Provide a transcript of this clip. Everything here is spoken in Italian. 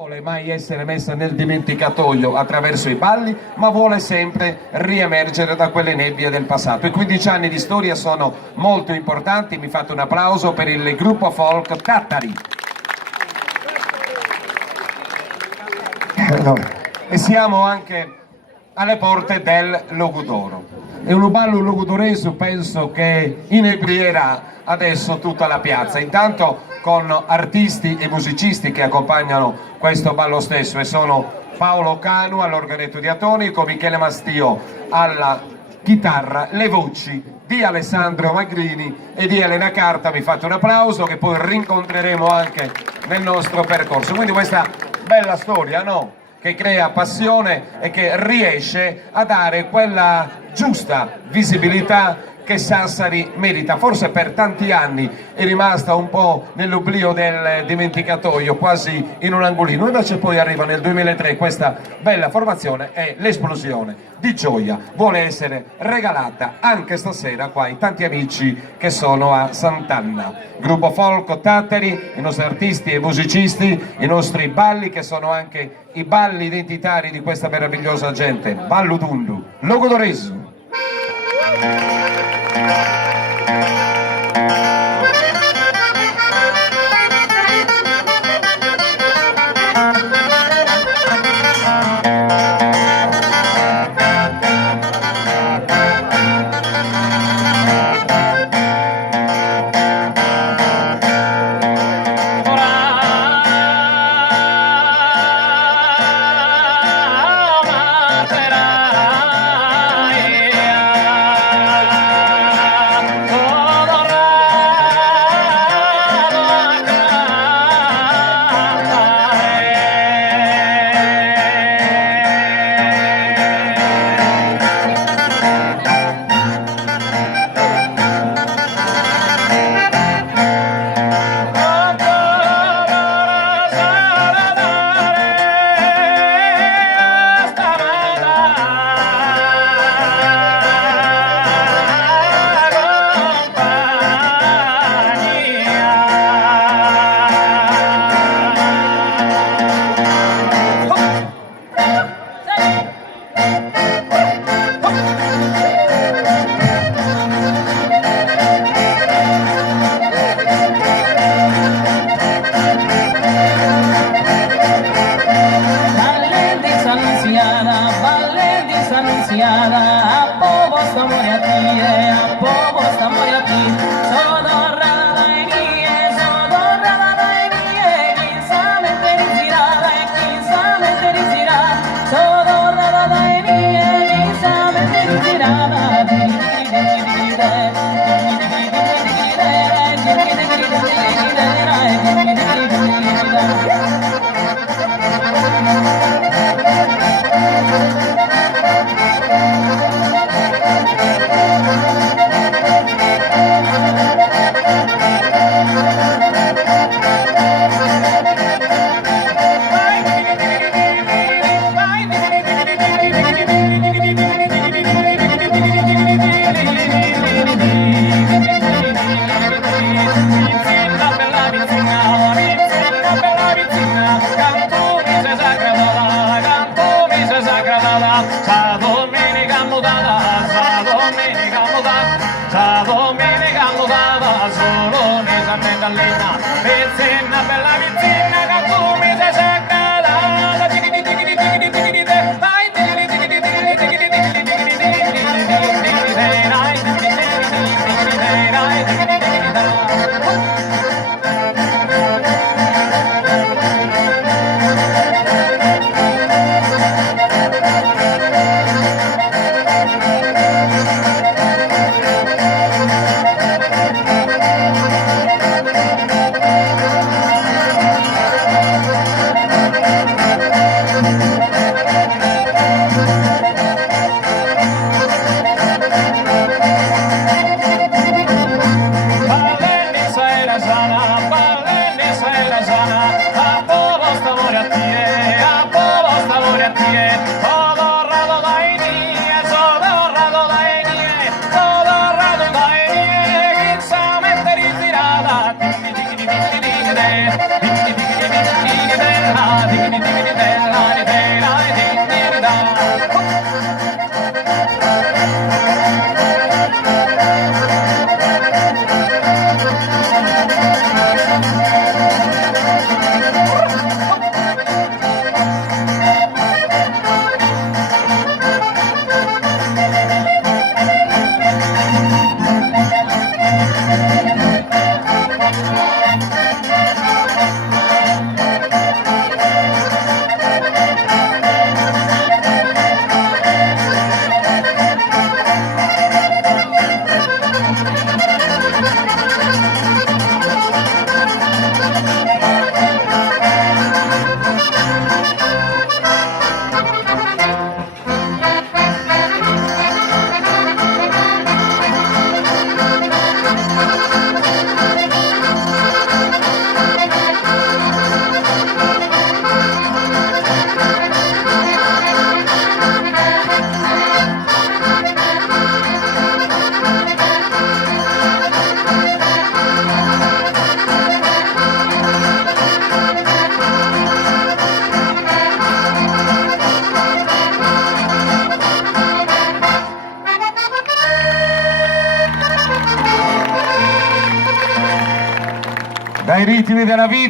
vuole mai essere messa nel dimenticatoio attraverso i balli, ma vuole sempre riemergere da quelle nebbie del passato. I 15 anni di storia sono molto importanti, mi fate un applauso per il gruppo folk Tattari. E siamo anche alle porte del Logudoro. È un ballo logudoreso, penso che inebrierà adesso tutta la piazza, intanto con artisti e musicisti che accompagnano questo ballo stesso, e sono Paolo Canu all'organetto diatonico, Michele Mastio alla chitarra, le voci di Alessandro Magrini e di Elena Carta. Mi fate un applauso, che poi rincontreremo anche nel nostro percorso. Quindi questa bella storia, no? Che crea passione e che riesce a dare quella giusta visibilità che Sassari merita. Forse per tanti anni è rimasta un po' nell'oblio del dimenticatoio, quasi in un angolino, invece poi arriva nel 2003 questa bella formazione e l'esplosione di gioia vuole essere regalata anche stasera qua ai tanti amici che sono a Sant'Anna. Gruppo folk Tattari, i nostri artisti e musicisti, i nostri balli che sono anche i balli identitari di questa meravigliosa gente. Ballo Dundu, Logodoresu. Digi ai ritmi della vita.